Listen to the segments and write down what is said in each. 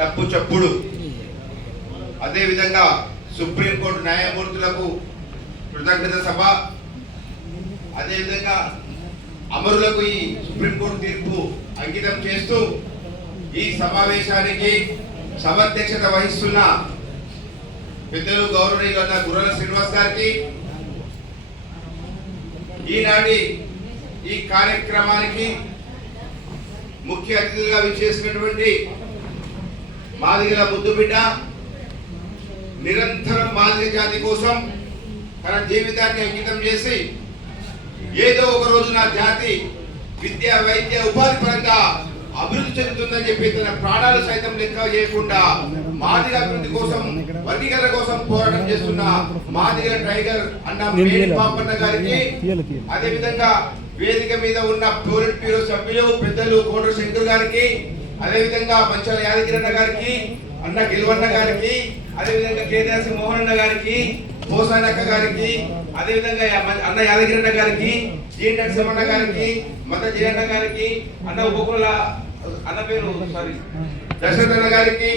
డప్పు చప్పుడు. అదేవిధంగా సుప్రీంకోర్టు న్యాయమూర్తులకు కృతజ్ఞత సభ, అదేవిధంగా అమరులకు ఈ సుప్రీంకోర్టు తీర్పు అంకితం చేస్తూ ఈ సమావేశానికి సభాధ్యక్షత వహిస్తున్న పెద్దలు గౌరవనీయులు అన్న గుర్రాల శ్రీనివాస్ గారికి, ఈనాటి ఈ కార్యక్రమానికి ముఖ్య అతిథులుగా విచ్చేసినటువంటి మాదిగల ముద్దుబిడ్డ, నిరంతరం మాదిగ జాతి కోసం తన జీవితాన్ని అంకితం చేసి ఏదో ఒక రోజు నా జాతి విద్య వైద్య ఉపాధి పరంగా అభివృద్ధి చెందుతుందని చెప్పి తన ప్రాణాలు సైతం లెక్క చేయకుండా మాదిగ అభివృద్ధి కోసం, వర్గీకరణ కోసం పోరాటం చేస్తున్న మాదిగ టైగర్ అన్న మేడి పాపన్న గారికి, అదేవిధంగా వేదిక మీద ఉన్న పోలిట్ బ్యూరో సభ్యులు పెద్దలు కోట శంకర్ గారికి, అదేవిధంగా మంచాల యాదగిరన్న గారికి, అన్న గిల్వన్న గారికి, అదేవిధంగా కేదాసి మోహన్ అన్న గారికి, పోసానక్క గారికి, అదేవిధంగా అన్న యాదగిరన్న గారికి, జీ నరసింహన్న గారికి, మత జయన్న గారికి, అన్న ఉపకుల అన్న పేరు దశరథన్న గారికి,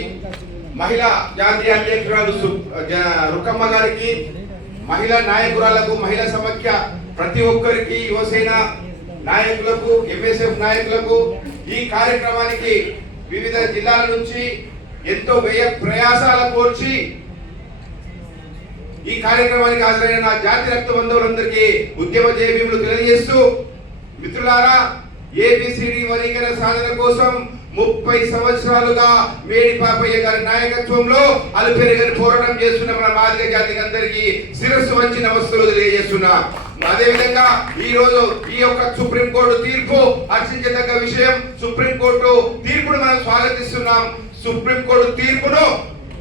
మహిళా జాతీయ అధ్యక్షురాలు రుక్కమ్మ గారికి, మహిళా నాయకురాలకు, మహిళా సమాఖ్య ప్రతి ఒక్కరికి, యువసేన నాయకులకు, ఎంఎస్ఎఫ్ నాయకులకు, ఈ కార్యక్రమానికి వివిధ జిల్లాల నుంచి ఎంతో వ్యయ ప్రయాసాల కోర్చి ఈ కార్యక్రమానికి హాజరైన నా జాతి రక్త బంధువులందరికీ ఉద్యమ జయభీములు తెలియజేస్తూ, మిత్రులారా, ఏబిసిడి వర్గీకరణ సాధన కోసం 30 సంవత్సరాలుగా మేడి పాపయ్య గారి నాయకత్వంలో అలుపెరుగని పోరాటం చేస్తున్న మన మాదిగ జాతికి అందరికీ శిరస్సు వంచి నమస్సులు తెలియజేస్తున్నా. అదేవిధంగా ఈ రోజు ఈ యొక్క సుప్రీంకోర్టు తీర్పు హర్షించదగ్గ విషయం. సుప్రీంకోర్టు తీర్పును మనం స్వాగతిస్తున్నాం. సుప్రీంకోర్టు తీర్పును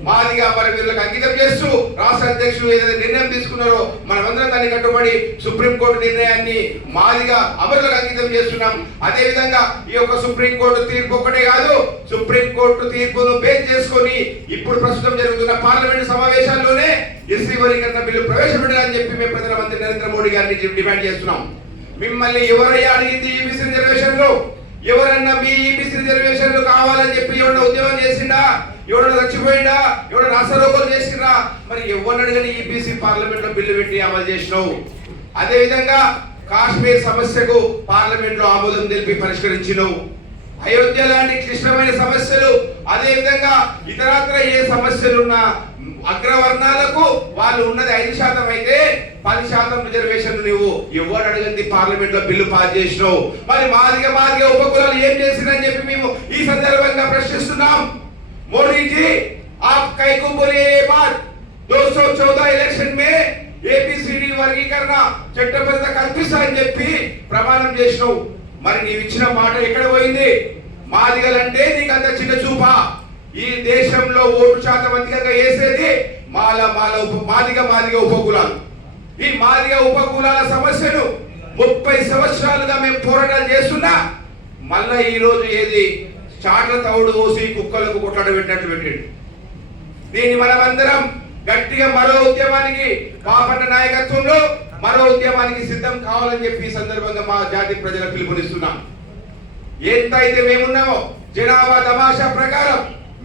మాదిగా మరి వీళ్ళకి అంకితం చేస్తూ రాష్ట్ర అధ్యక్షులు ఏదైతే నిర్ణయం తీసుకున్నారో మనమందరం దాన్ని కట్టుబడి సుప్రీంకోర్టు నిర్ణయాన్ని మాదిగా అమలులకు అంకితం చేస్తున్నాం. అదే విధంగా ఈ యొక్క సుప్రీంకోర్టు తీర్పు ఒకటే కాదు, సుప్రీంకోర్టు తీర్పును బేస్ చేసుకొని ఇప్పుడు ప్రస్తుతం జరుగుతున్న పార్లమెంటు సమావేశాల్లోనే ఎస్సీ వర్గీకరణ బిల్లు ప్రవేశపెట్టాలని చెప్పి మేము ప్రధానమంత్రి నరేంద్ర మోడీ గారిని డిమాండ్ చేస్తున్నాం. మిమ్మల్ని ఎవరయ్యా అడిగింది ఈబీసీ రిజర్వేషన్లు? ఎవరన్నా మీ ఈబీసీ రిజర్వేషన్లు కావాలని చెప్పి ఎవరన్నా ఉద్యమం చేసిండా? ఎవరైనా చచ్చిపోయిందా? ఎవరైనా రాష్ట్రోగోలు చేసిరా? మరి ఎవరిని అడిగిన ఈబీసీ పార్లమెంట్ లో బిల్లు పెట్టి అమలు చేసినావు. అదే విధంగా కాశ్మీర్ సమస్యకు పార్లమెంట్ లో ఆమోదం తెలిపి పరిష్కరించినావు. అయోధ్య లాంటి క్లిష్టమైన సమస్యలు, అదే విధంగా ఇతరత్ర ఏ సమస్యలున్నా అగ్రవర్ణాలకు వాళ్ళు ఉన్నది 5% అయితే 10% రిజర్వేషన్ నువ్వు ఎవరు అడగండి పార్లమెంట్ లో బిల్లు పాస్ చేసినావు. మరి మాదిగ ఉపకులాలు ఏం చేసిరని చెప్పి మేము ఈ సందర్భంగా ప్రశ్నిస్తున్నాం. मोदी जी, आप कई को बोले ये बात 214 इलेक्शन में ఏబిసిడి వర్గీకరణ చట్టబద్ధత కల్పిస్తారని చెప్పి ప్రమాణం చేసినావు. మరి నీవు ఇచ్చిన మాట ఎక్కడ పోయింది? మాదిగలంటే నీకు అంత చిన్న చూపా? ఈ దేశంలో ఓటు శాతం అధికంగా వేసేది మాదిగ ఉపకులాలు. ఈ మాదిగ ఉపకులాల సమస్యను 30 సంవత్సరాలుగా మేము పోరాటాలు చేస్తున్నా మళ్ళా ఈ రోజు ఏది చాట్ల తౌడు పోసి కుక్కలకు కొట్లాడ పెట్టినట్టు పెట్టాడు. దీన్ని మనమందరం గట్టిగా మరో ఉద్యమానికి పాపన్న నాయకత్వంలో మరో ఉద్యమానికి సిద్ధం కావాలని చెప్పి ఈ సందర్భంగా మా జాతి ప్రజలకు పిలుపునిస్తున్నాం. ఎంతైతే మేమున్నామో జనాభా తమాషా ప్రకారం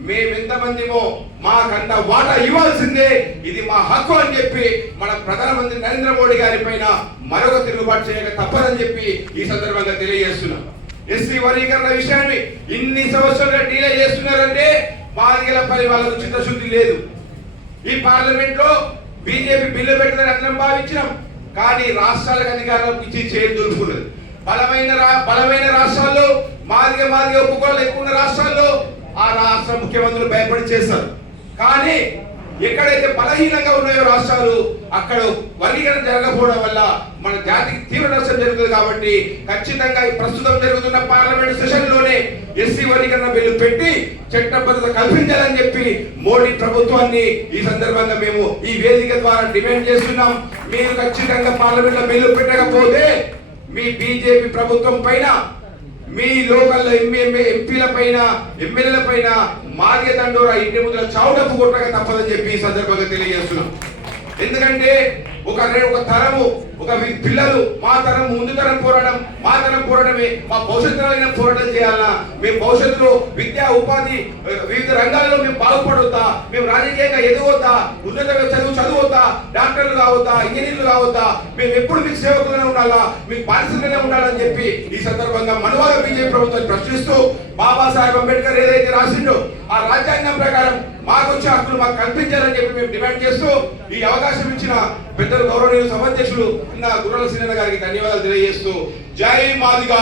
మేమెంతమందిమో మాకంత వాటా ఇవ్వాల్సిందే, ఇది మా హక్కు అని చెప్పి మన ప్రధానమంత్రి నరేంద్ర మోడీ గారి పైన మరొక తిరుగుబాటు చేయక తప్పదని చెప్పి ఈ సందర్భంగా తెలియజేస్తున్నాం. ఎస్సీ వర్గీకరణ విషయాన్ని ఇన్ని సంవత్సరాలుగా డీలే చేస్తున్నారంటే మాదిగలపై వాళ్ళకు చిత్తశుద్ధి లేదు. ఈ పార్లమెంట్ లో బీజేపీ బిల్లు పెట్టదని అందరం భావించినాం, కానీ రాష్ట్రాలకు అధికారం ఇచ్చి చేయి దొరుకుతున్నది. బలమైన రాష్ట్రాల్లో మాదిగ ఉపకులాలు ఎక్కువ ఉన్న రాష్ట్రాల్లో ఆ రాష్ట్ర ముఖ్యమంత్రులు భయపడి చేస్తారు. కానీ ఎక్కడైతే బలహీనంగా ఉన్నాయో రాష్ట్రాలు అక్కడ వర్గీకరణ జరగకపోవడం వల్ల మన జాతికి తీవ్ర నష్టం జరుగుతుంది. కాబట్టి ఖచ్చితంగా ప్రస్తుతం జరుగుతున్న పార్లమెంట్ సెషన్ లోనే ఎస్సీ వర్గీకరణ బిల్లు పెట్టి చట్టబద్ధత కల్పించాలని చెప్పి మోడీ ప్రభుత్వాన్ని ఈ సందర్భంగా మేము ఈ వేదిక ద్వారా డిమాండ్ చేస్తున్నాం. మీరు ఖచ్చితంగా పార్లమెంట్ లో బిల్లు పెట్టకపోతే మీ బీజేపీ ప్రభుత్వం పైన, మీ లోకల్ ఎంపీల పైన, ఎమ్మెల్యేల పైన మాదిగ దండోరా ఇంటి ముందు చావుడప్పు కొట్టక తప్పదని చెప్పి ఈ సందర్భంగా తెలియజేస్తున్నాం. ఎందుకంటే ఒక తరము, ఒక పిల్లలు మా తరం ముందు తరం పోరాటం, మా తరం పోరాటమే మా భవిష్యత్తులో పోరాటం చేయాలన్నా, మేము భవిష్యత్తులో విద్యా ఉపాధి వివిధ రంగాల్లో మేము బాగుపడొద్దా, మేము రాజకీయంగా ఎదగొద్దా, ఉన్నతంగా చదువుతా, డాక్టర్లు కావద్దా, ఇంజనీర్లు కావద్దా, మేము ఎప్పుడు మీకు సేవకులనే ఉండాలా, మీకు బానిసలుగానే ఉండాలని చెప్పి ఈ సందర్భంగా మనవాద బీజేపీ ప్రభుత్వాన్ని ప్రశ్నిస్తూ బాబాసాహెబ్ అంబేద్కర్ ఏదైతే రాసిండో ఆ రాజ్యాంగం ప్రకారం మాకు వచ్చే హక్కులు మాకు కల్పించాలని చెప్పి మేము డిమాండ్ చేస్తూ ఈ అవకాశం ఇచ్చిన పెద్దలు గౌరవనీయులు సభాధ్యక్షులు గుర్రాల శ్రీనన్న గారికి ధన్యవాదాలు తెలియజేస్తూ జై మాదిగా.